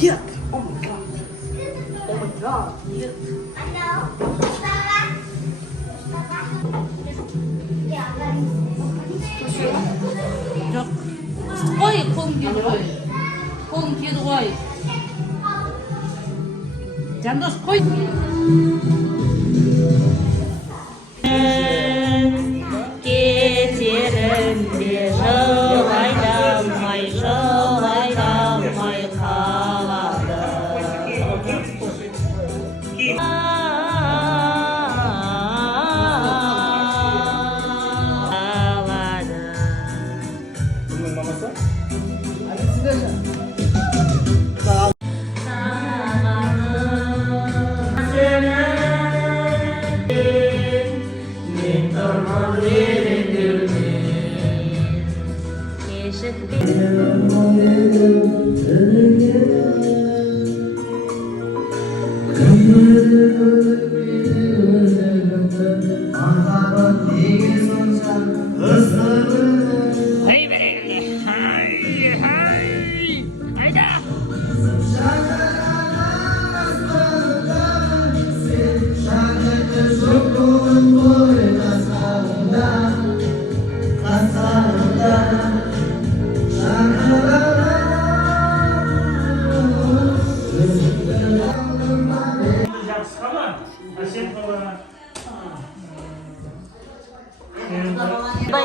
Yeah. Oh my god. Oh my god. Yeah. Yok. Koy, kolun geri koy. Kolun geri koy. Candoş koy. Gecelerinde jılaylamay kaladı.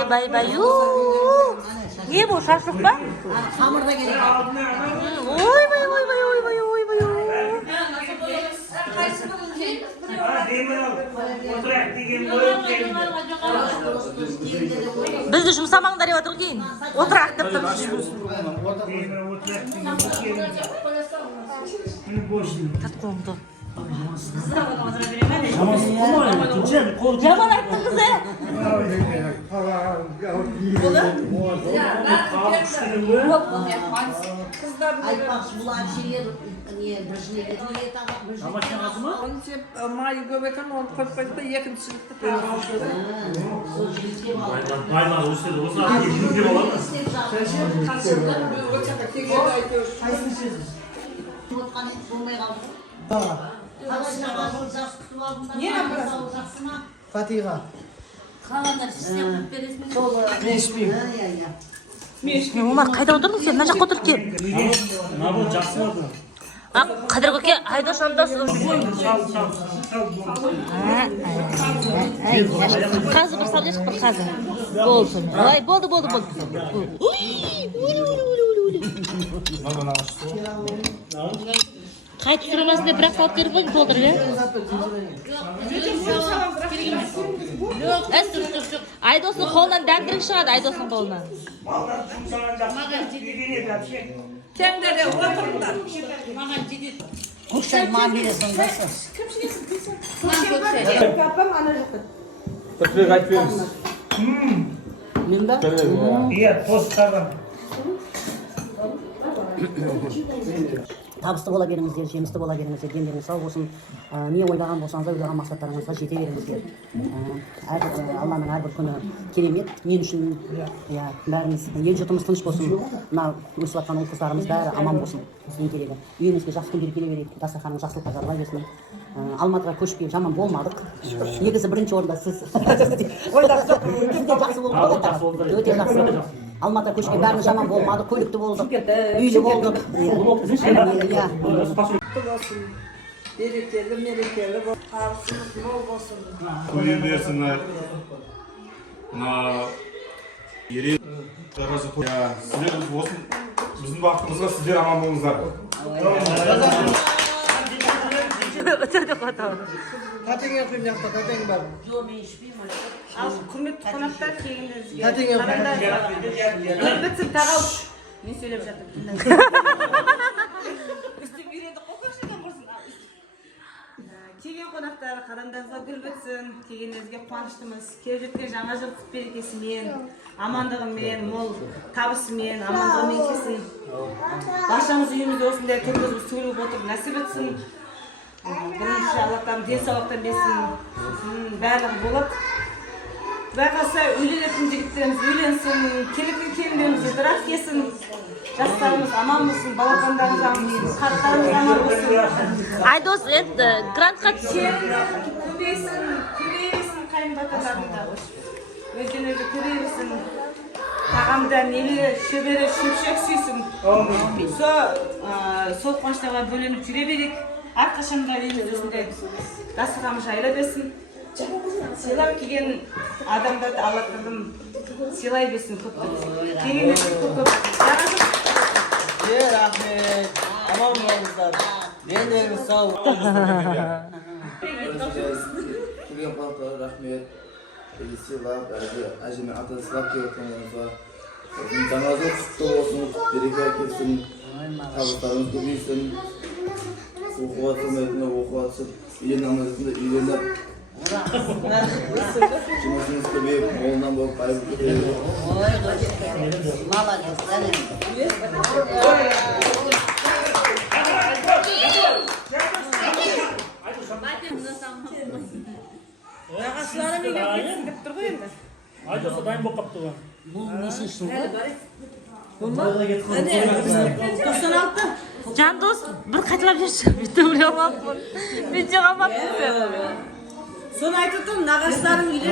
Bay bay. Niye bu şaşlık mı? Hamurda geliyor. Oy bay. Biz de жұмсамаңдар деп отыр кейін. Отырақ деп тұр. Тат қолыңды. Жаман айттың қызы. Айтпақшы бұл әншелер не біршілерде Onu mayı göbeken onu koyup da yakınçılıkta kalmıştı. Baylar o sırada o zaman bir olamaz. Fatiha. Омар, қайда отырдың сен? Мына жаққа отырып кел. Набыл жақсы болды. Қадыр көке, айдос андасың. Қазір бір сәлде шықтық қазір. Болсын. Ой, болды. Қайты сұрамасын деп бірақ салып беріп қойын толтырып, е? Айдостың қолынан дәндірік шығады, айдостың қолынан. Kendileri oturdular. Kuşlar mamilesini nasıl? Kötülük açıyoruz. Ninde? İyi, postlardan. Табысты бола беріңіздер, жемісті бола беріңіздер, демдеріңіз сау болсын. Не ойлаған болсаңыздар, ойлаған мақсаттарыңызға жете беріңіздер. Алланың әрбір күні керемет. Мен үшін бәріміз ел жұртымыз тыныш болсын. Мына өсіп жатқан ұл қыздарымыз бәрі аман болсын. Ең керегі. Үйімізге жақсы күндер келе берейік. Дастарханымыз жақсылыққа жабыла берсін. Алматыға көшпей жаман болмадық. Негізі бірінші орында сіз. Сізде жақсы болды. Өте жақсы. Алматыға көшпей бәріміз жаман болмадық. Көлікті болдық, үйлі болдық. Құтты болсын. Берекелі, мерекелі болсын. Табысымыз мол болсын. Көйе берсінler. Мына ерен сіздер болсын. Біздің бақытымызға сіздер аман болыңыздар. Ötede kadar. Татеңе құймақта, татең бар. Ал құрметті қонақтар келгендеріңізге Татеңе бітсін тағал. Мен сөйлеп жатырмын. Үстіп үйренді қоқыршыдан құрсын. Келген қонақтар қадамдарыңызға гүл бітсін. Келгендеріңізге қуаныштымыз. Келіп жеткен жаңа жыл құт берекесімен, амандығымен, мол табысымен, амандығымен келсін. Баршамыз үйімізде осындай төртіміз сөйлеп отырып нәсіп етсін. Бірінші Аллахтан денсаулықтан берсін. Барлығы болады. Байқаса үйленетін жігіттеріміз үйленсін, келетін келіндеріміз бірақ келсін. Жастарымыз аман болсын, балапандарымыз аман болсын, қарттарымыз аман болсын. Aydos grantқа Көбейсін, көбейсін қайынбаталарында. Өзден өзі көбейсін. Тағамда нелі, шөбері, шөпшек сүйсін. Сол қуаныштарға бөленіп жүре берек. Әрқашанда үйіміз өзінде дастарханымыз жайыла берсін. Сыйлап келген адамдарды Аллахтан сыйлай берсін көп-көп. Келгендеріңізге көп-көп рахмет. Рахмет. Аман болыңыздар. Дендеріңіз сау. Келген қонақтарға рахмет. Сыйлап, әже мен ата сыйлап келіп отырғаныңызға. Жаңа жыл құтты болсын, береке әкелсін, табыстарыңыз көбейсін. Оқуға тұрмайтыны оқуға түсіп, үйленамызында үйленіп. Жұмысыңыз көбейіп, молынан болып қайып кетеді. Нағашыларым үйге кетсін деп тұр ғой енді. Айдосы дайын болып қапты ғой. Бұл нешінші жыл? Жандос бір қайталап жүрші. Бүйтіп ойлап алыппын. Видеоға алмаппын. Соны айтып тұрмын, нағашыларым үйде